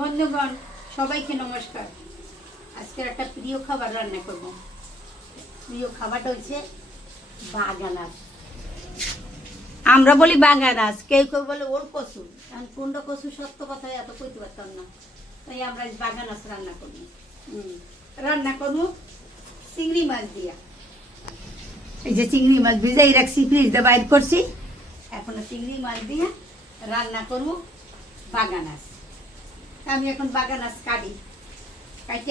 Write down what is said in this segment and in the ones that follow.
বন্ধুগণ, সবাইকে নমস্কার। আজকের একটা প্রিয় খাবার রান্না করব। প্রিয় খাবারটা হচ্ছে বাগানাস। আমরা বলি বাগানাস, কেউ কেউ বলে ওর কচু। কারণ কোনটা কচু সত্য কথা এত কইতে পারতাম না, তাই আমরা বাগানাস রান্না করব। রান্না করব চিংড়ি মাছ দিয়া। এই যে চিংড়ি মাছ ভিজাই রাখছি, ফ্রিজে বাইর করছি। এখন চিংড়ি মাছ দিয়ে রান্না করব বাগানাস। আমি এখন বাগানাস কাটি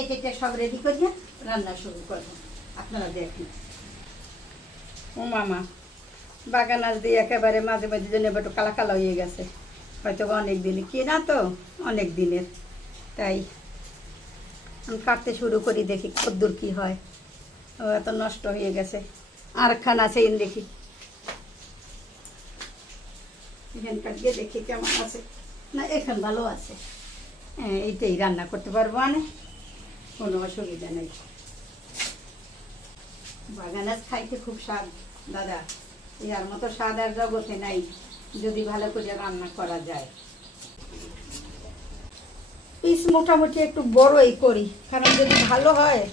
কেটে সব রেডি করিয়া রান্না শুরু করব। আপনারা দেখুন। ও মামা, বাগানাস দিয়ে একেবারে মাঝে মাঝে জন্য একটু কালা কালা হয়ে গেছে, হয়তো অনেক দিনে কেনা তো, অনেক দিনের, তাই আমি কাটতে শুরু করি, দেখি কদ্দূর কি হয়। ও এত নষ্ট হয়ে গেছে। আর খান আছে দেখি, এখান কাটিয়ে দেখি কেমন আছে। না, এখান ভালো আছে। হ্যাঁ, এইটাই রান্না করতে পারবো, কোনো অসুবিধা নেই। বাগানাস খাইতে খুব স্বাদ দাদা, ইয়ার মতো স্বাদ আর জগতে নাই, যদি ভালো করে রান্না করা যায়। পিস মোটামুটি একটু বড়ই করি, কারণ যদি ভালো হয়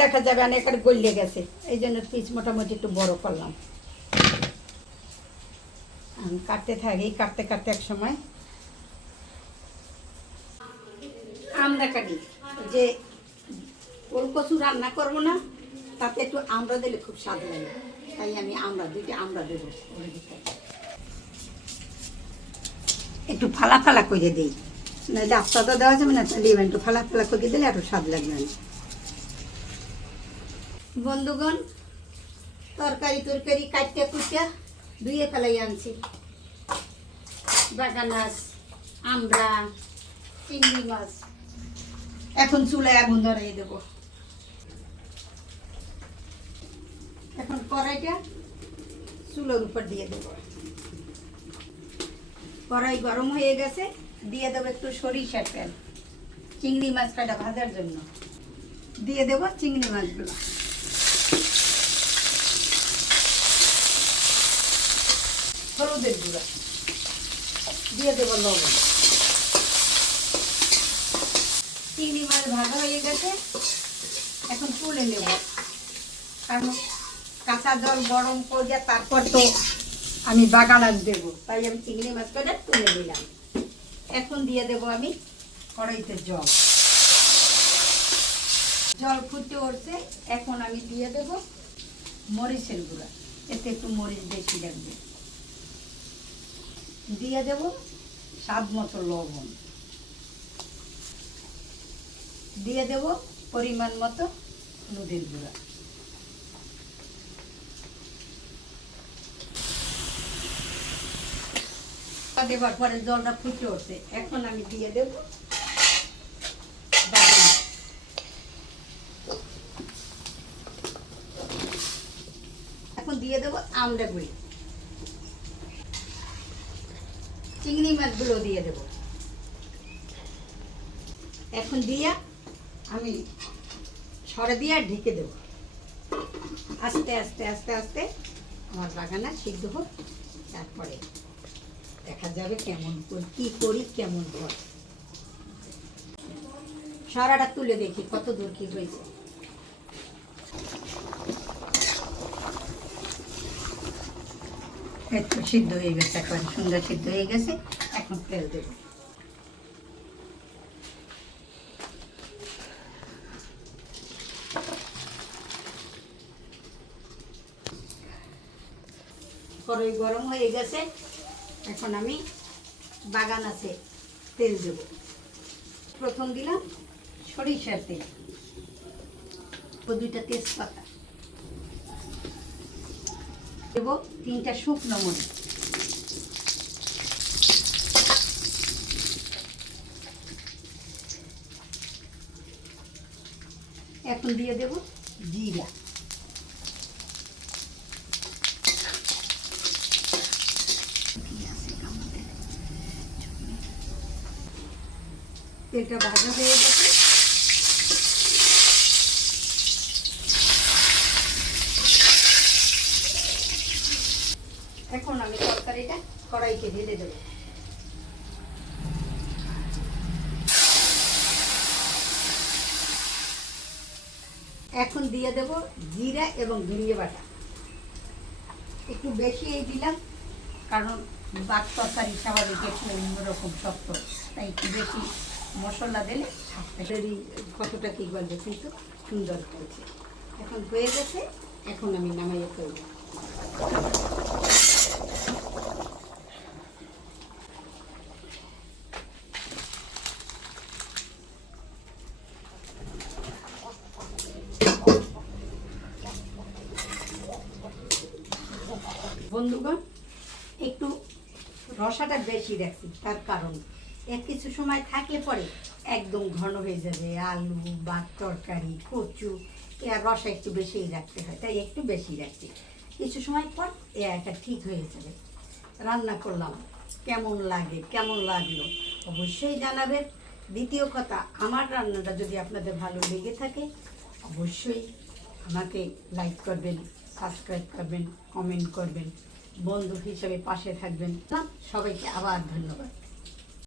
দেখা যাবে অনেক গলিয়ে গেছে, এই জন্য পিস মোটামুটি একটু বড় করলাম। কাটতে থাকি, কাটতে কাটতে এক সময় আমরা কাটি। যে ওল কচু রান্না করবো না, তাতে একটু আমড়া দিলে খুব স্বাদ লাগে, তাই আমি দুইটা আমড়া দেবো। একটু ফালা ফালা করে দিই, নাহলে আস্তা তো দেওয়া যাবে না, তাহলে একটু ফালা ফালা করে দিলে একটু স্বাদ লাগবে না। বন্ধুগণ, তরকারি কাটতে কুটে ধুয়ে ফেলাই আনছি। বাগানাস, আমড়া, চিংড়ি মাছ। এখন চুলায় আগুন ধরাই দেব। এখন কড়াইটা চুলোর উপর দিয়ে দেব। কড়াই গরম হয়ে গেছে, দিয়ে দেবো একটু সরিষার তেল চিংড়ি মাছটা ভাজার জন্য। দিয়ে দেব চিংড়ি মাছগুলো। হলুদের গুঁড়া দিয়ে দেব, লবণ। চিংড়ি মাছ ভাজা হয়ে গেছে, এখন তুলে নেব, কারণ কাঁচা জল গরম করে তারপর তো আমি বাগানাস দেবো, তাই আমি চিংড়ি মাছ করে তুলে নিলাম। এখন দিয়ে দেব আমি কড়াইতে জল। জল ফুটে উঠছে, এখন আমি দিয়ে দেব মরিচের গুঁড়া, এতে একটু মরিচ বেশি লাগবে। দিয়ে দেব স্বাদ মতো লবণ, দিয়ে দেব পরিমাণ মতো হলুদের গুঁড়া। দেওয়ার পরে জলটা ফুটে উঠছে, এখন আমি দিয়ে দেব বাগানাস। এখন দিয়ে দেব আমড়া গুঁড়ি, চিংড়ি মাছগুলো দিয়ে দেব। এখন দিয়ে আমি সরে দিয়ে ঢেকে দেব। আস্তে আস্তে আস্তে আস্তে আমার বাগানাস সিদ্ধ হোক, তারপরে দেখা যাবে কেমন কি করি, কেমন হয়। সরাটা তুলে দেখি কত দূর কি হয়েছে। একটু সিদ্ধ হয়ে গেছে, এখন সুন্দর সিদ্ধ হয়ে গেছে। এখন তেল দেব। কড়াই গরম হয়ে গেছে, এখন আমি বাগানাসে তেল দেব। প্রথম দিলাম সরিষার তেল, দুইটা তেজপাতা দেব, 3টা শুকনো মরিচ, এখন দিয়ে দেব জিরা, তেলটা ভাজা হয়ে গেছে। এখন আমি তরকারিটা কড়াইতে ঢেলে দেবো। এখন দিয়ে দেব জিরা এবং ধনিয়া বাটা। একটু বেশি দিলাম, কারণ বাক তরকারি স্বাভাবিক একটু অন্যরকম শক্ত, তাই একটু বেশি মশলা দিলে কতটা কি বলবে, কিন্তু সুন্দর হয়েছে। এখন হয়ে গেছে, এখন আমি নামাইয়ে করব। বন্ধুগণ, একটু রসাটা বেশি রাখছি, তার কারণ এর কিছু সময় থাকলে পরে একদম ঘন হয়ে যাবে। আলু বা তরকারি, কচু, এর রসা একটু বেশিই রাখতে হয়, তাই একটু বেশি রাখছি। কিছু সময় পর এটা ঠিক হয়ে যাবে। রান্না করলাম, কেমন লাগে, কেমন লাগলো অবশ্যই জানাবেন। দ্বিতীয় কথা, আমার রান্নাটা যদি আপনাদের ভালো লেগে থাকে অবশ্যই আমাকে লাইক করবেন, সাবস্ক্রাইব করবেন, কমেন্ট করবেন, বন্ধু হিসেবে পাশে থাকবেন। সবাইকে আবার ধন্যবাদ।